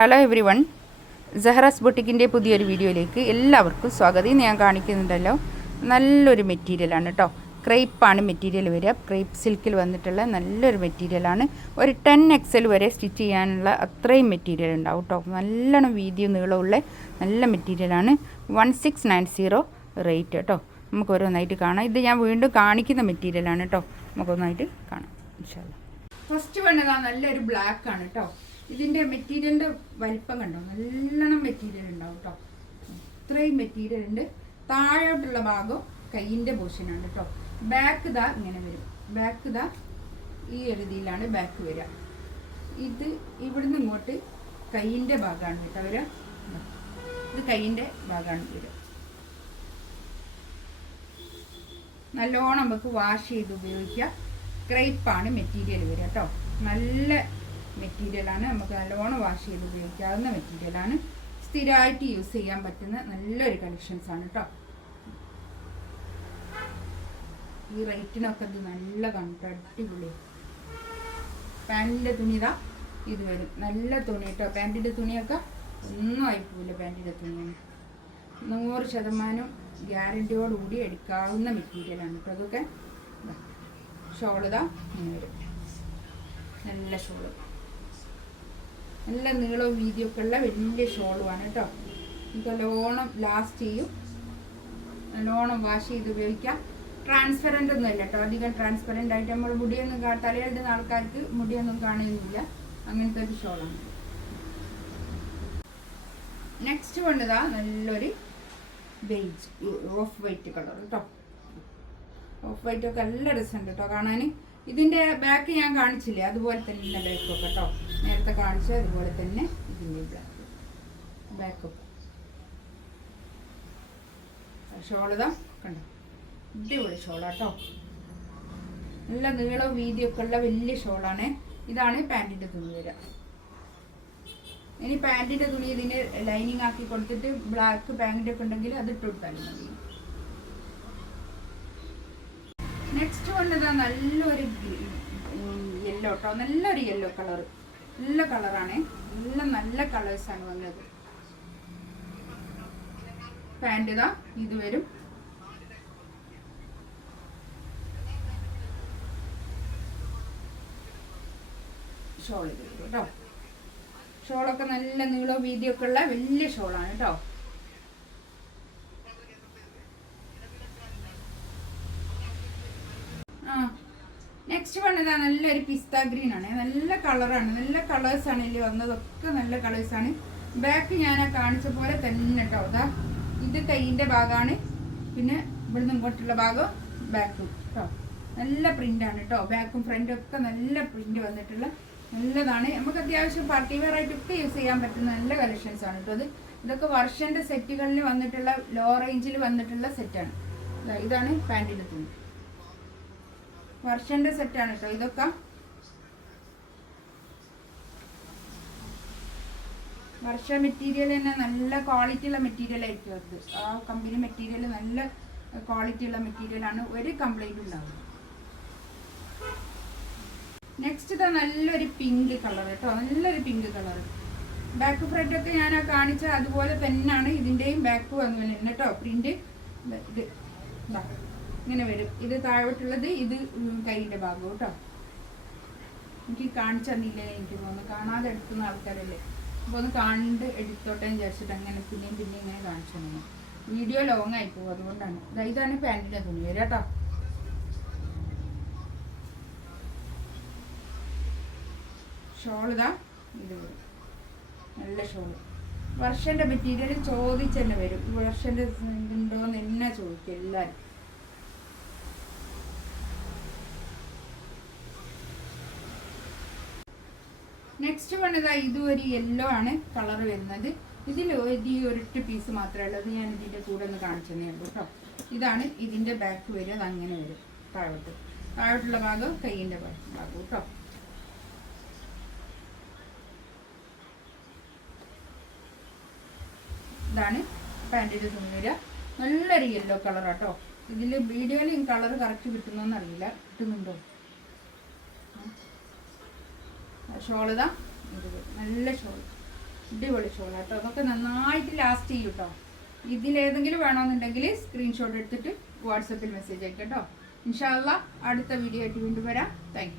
Hello everyone Jaharas ബൊട്ടിക്കിന്റെ പുതിയൊരു വീഡിയോയിലേക്ക് എല്ലാവർക്കും സ്വാഗതം. ഞാൻ കാണിക്കുന്നുണ്ടല്ലോ നല്ലൊരു മെറ്റീരിയലാണ് കേട്ടോ ക്രൈപ്പാണ് മെറ്റീരിയൽ വരിക. ക്രൈപ്പ് സിൽക്കിൽ വന്നിട്ടുള്ള നല്ലൊരു മെറ്റീരിയലാണ് ഒരു ടെൻ എക്സൽ വരെ സ്റ്റിച്ച് ചെയ്യാനുള്ള അത്രയും മെറ്റീരിയൽ ഉണ്ടാവും കേട്ടോ നല്ലോണം വീതിയും നീളമുള്ള നല്ല മെറ്റീരിയലാണ് one six nine zero rate കേട്ടോ നമുക്ക് ഓരോന്നായിട്ട് കാണാം. ഇത് ഞാൻ വീണ്ടും കാണിക്കുന്ന മെറ്റീരിയലാണ് കേട്ടോ നമുക്കൊന്നായിട്ട് കാണാം. ഇൻഷാല്ല ഫസ്റ്റ് വേണ്ടതാ നല്ലൊരു ബ്ലാക്ക് ആണ് കേട്ടോ ഇതിന്റെ മെറ്റീരിയലിന്റെ വലിപ്പം കണ്ടോ? നല്ലോണം മെറ്റീരിയൽ ഉണ്ടാവും കേട്ടോ ഇത്രയും മെറ്റീരിയൽ ഉണ്ട്. താഴോട്ടുള്ള ഭാഗം കൈയിന്റെ പോർഷനാണ് കേട്ടോ ബാക്ക് ഇതാ ഇങ്ങനെ വരും. ബാക്ക് ഇതാ ഈ എഴുതിയിലാണ് ബാക്ക് വരിക. ഇത് ഇവിടുന്ന് ഇങ്ങോട്ട് കൈയിന്റെ ഭാഗമാണ് കേട്ടോ വരിക. ഇത് കൈയിന്റെ ഭാഗമാണ് വരിക. നല്ലോണം നമുക്ക് വാഷ് ചെയ്ത് ഉപയോഗിക്കുക. ക്രൈപ്പാണ് മെറ്റീരിയൽ വരിക കേട്ടോ നല്ല മെറ്റീരിയലാണ് നമുക്ക് നല്ലോണം വാഷ് ചെയ്ത് ഉപയോഗിക്കാവുന്ന മെറ്റീരിയലാണ് സ്ഥിരമായിട്ട് യൂസ് ചെയ്യാൻ പറ്റുന്ന നല്ലൊരു കളക്ഷൻസ് ആണ് കേട്ടോ ഈ റേറ്റിനൊക്കെ ഇത് നല്ലതാണ് കേട്ടോ പാന്റിന്റെ തുണി ഇതാ ഇത് വരും. നല്ല തുണി കേട്ടോ പാന്റിന്റെ തുണിയൊക്കെ ഒന്നും ആയിപ്പോവില്ല പാന്റിന്റെ തുണിയാണ്. നൂറ് ശതമാനം ഗ്യാരണ്ടിയോടുകൂടി എടുക്കാവുന്ന മെറ്റീരിയലാണ് കേട്ടോ അതൊക്കെ ഷോളിതാ ഇങ്ങനെ വരും. നല്ല ഷോൾ. നല്ല നീളവും വീതിയൊക്കെ ഉള്ള വലിയ ഷോളുമാണ് കേട്ടോ. നമുക്ക് നല്ലോണം ലാസ്റ്റ് ചെയ്യും. നല്ലോണം വാഷ് ചെയ്ത് ഉപയോഗിക്കാം. ട്രാൻസ്പെറന്റ് ഒന്നും അല്ല കേട്ടോ. അധികം ട്രാൻസ്പെറന്റ് ആയിട്ട് നമ്മൾ മുടിയൊന്നും തലയിടുന്ന ആൾക്കാർക്ക് മുടിയൊന്നും കാണുന്നില്ല. അങ്ങനത്തെ ഒരു ഷോളാണ്. നെക്സ്റ്റ് കൊണ്ടതാ നല്ലൊരു ബെയ്ജ് ഓഫ് വൈറ്റ് കളർ കേട്ടോ. ഓഫ് വൈറ്റ് ഒക്കെ നല്ല രസമുണ്ട് കേട്ടോ കാണാൻ ഇതിന്റെ ബാക്ക് ഞാൻ കാണിച്ചില്ലേ? അതുപോലെ തന്നെ ബാക്ക് ഒക്കെ കേട്ടോ. നേരത്തെ കാണിച്ച അതുപോലെ തന്നെ ഇതിന്റെ ബാക്ക് ബാക്കപ്പ് ഷോളിതാ കണ്ടോ? അടിപൊളി ഷോളാട്ടോ നല്ല നീളവും വീതിയൊക്കെ ഉള്ള വലിയ ഷോളാണ്. ഇതാണ് പാന്റിന്റെ തുണി വരിക ഇനി പാന്റിന്റെ തുണി ഇതിന് ലൈനിങ് ആക്കി കൊടുത്തിട്ട് ബ്ലാക്ക് പാന്റൊക്കെ ഉണ്ടെങ്കിൽ അത് ഇട്ട് കൊടുത്താലും മതി. നെക്സ്റ്റ് വന്നതാ നല്ലൊരു യെല്ലോ കേട്ടോ നല്ലൊരു യെല്ലോ കളർ നല്ല കളറാണ് നല്ല നല്ല കളേഴ്സാണ് വന്നത്. പാന്റ് ഇതാ. ഇത് വരും. ഷോൾ ഇത് വരും കേട്ടോ. ഷോളൊക്കെ നല്ല നീളവും വീതിയൊക്കെ ഉള്ള വലിയ ഷോളാണ് കേട്ടോ ആ നെക്സ്റ്റ് വൺ ഇതാ നല്ലൊരു പിസ്ത ഗ്രീൻ ആണ്. നല്ല കളറാണ് നല്ല കളേഴ്സ് ആണ് ഇതിൽ വന്നതൊക്കെ നല്ല കളേഴ്സ് ആണ്. ബാക്ക് ഞാൻ ആ കാണിച്ച പോലെ തന്നെ കേട്ടോ ഇതാ ഇത് കൈയിന്റെ ഭാഗമാണ് പിന്നെ ഇവിടുന്ന് ഇങ്ങോട്ടുള്ള ഭാഗം ബാക്കും കേട്ടോ നല്ല പ്രിന്റ് ആണ് കേട്ടോ ബാക്കും ഫ്രണ്ടും ഒക്കെ നല്ല പ്രിന്റ് വന്നിട്ടുള്ള നല്ലതാണ്. നമുക്ക് അത്യാവശ്യം പാർട്ടി വെയർ ആയിട്ടൊക്കെ യൂസ് ചെയ്യാൻ പറ്റുന്ന നല്ല കളക്ഷൻസ് ആണ് കേട്ടോ അത്. ഇതൊക്കെ വർഷന്റെ സെറ്റുകളിൽ വന്നിട്ടുള്ള ലോ റേഞ്ചിൽ വന്നിട്ടുള്ള സെറ്റാണ് ഇതാണ് പാന്റിന്റെ തുണി. വർഷന്റെ സെറ്റാണ് കേട്ടോ ഇതൊക്കെ വർഷ മെറ്റീരിയൽ തന്നെ നല്ല ക്വാളിറ്റി ഉള്ള മെറ്റീരിയൽ ആയിരിക്കും അത്. ആ കമ്പനി മെറ്റീരിയൽ നല്ല ക്വാളിറ്റി ഉള്ള മെറ്റീരിയലാണ് ഒരു കംപ്ലൈന്റ് ഉണ്ടാവുന്നത് നെക്സ്റ്റ് ഇതാ നല്ലൊരു പിങ്ക് കളർ കേട്ടോ നല്ലൊരു പിങ്ക് കളർ ബാക്ക് ഫ്രണ്ട് ഒക്കെ ഞാൻ ആ കാണിച്ച അതുപോലെ തന്നെയാണ് ഇതിന്റെയും ബാക്ക് വന്നു കേട്ടോ പ്രിന്റ് ഇത് ഇതാ. ഇങ്ങനെ വരും. ഇത് താഴോട്ടുള്ളത് ഇത് കൈയിന്റെ ഭാഗം കേട്ടോ. എനിക്ക് കാണിച്ചു തന്നില്ലേ എനിക്ക് തോന്നുന്നു. കാണാതെ എടുക്കുന്ന ആൾക്കാരല്ലേ. അപ്പോൾ ഒന്ന് കണ്ട് എടുത്തോട്ടെ എന്ന് വിചാരിച്ചിട്ട് അങ്ങനെ പിന്നെയും പിന്നെയും ഇങ്ങനെ കാണിച്ചു തന്നെ. വീഡിയോ ലോങ് ആയി പോകും. അതുകൊണ്ടാണ്. ഇതാണ് പാന്റിന്റെ തുണി. വരിക കേട്ടോ ഷോൾ ഇതാ. ഇത് വരും. നല്ല ഷോൾ വർഷന്റെ മെറ്റീരിയൽ ചോദിച്ചു തന്നെ വരും. വർഷന്റെ വർഷന്റെ ഉണ്ടോന്ന് എന്നെ ചോദിക്കും എല്ലാവരും നെക്സ്റ്റ് വൺ ഇതാ ഇതും ഒരു യെല്ലോ ആണ് കളർ വരുന്നത്. ഇതിൽ ഈ ഒരൊറ്റ പീസ് മാത്രമേ ഉള്ളൂ. അത് ഞാൻ ഇതിന്റെ കൂടെ ഒന്ന് കാണിച്ചു തന്നെ ഉള്ളൂ കേട്ടോ ഇതാണ് ഇതിന്റെ ബാക്ക് വരും. അത് അങ്ങനെ വരും. താഴോട്ട്. താഴോട്ടുള്ള ഭാഗം കൈയിന്റെ ഭാഗം കേട്ടോ ഇതാണ് പാന്റിന്റെ തുണി വരിക. നല്ലൊരു യെല്ലോ കളർ കേട്ടോ ഇതിൽ വീഡിയോയിൽ കളർ കറക്റ്റ് കിട്ടുന്നോന്നറിയില്ല കിട്ടുന്നുണ്ടോ? ഷോൾ ഇതാ നല്ല ഷോൾ അടിപൊളി ഷോൾ കേട്ടോ. അതൊക്കെ നന്നായിട്ട് ലാസ്റ്റ് ചെയ്യും കേട്ടോ. ഇതിലേതെങ്കിലും വേണമെന്നുണ്ടെങ്കിൽ സ്ക്രീൻഷോട്ട് എടുത്തിട്ട് വാട്സപ്പിൽ മെസ്സേജ് അയക്കാം കേട്ടോ. ഇൻഷാല്ല അടുത്ത വീഡിയോ ആയിട്ട് വീണ്ടും വരാം. താങ്ക്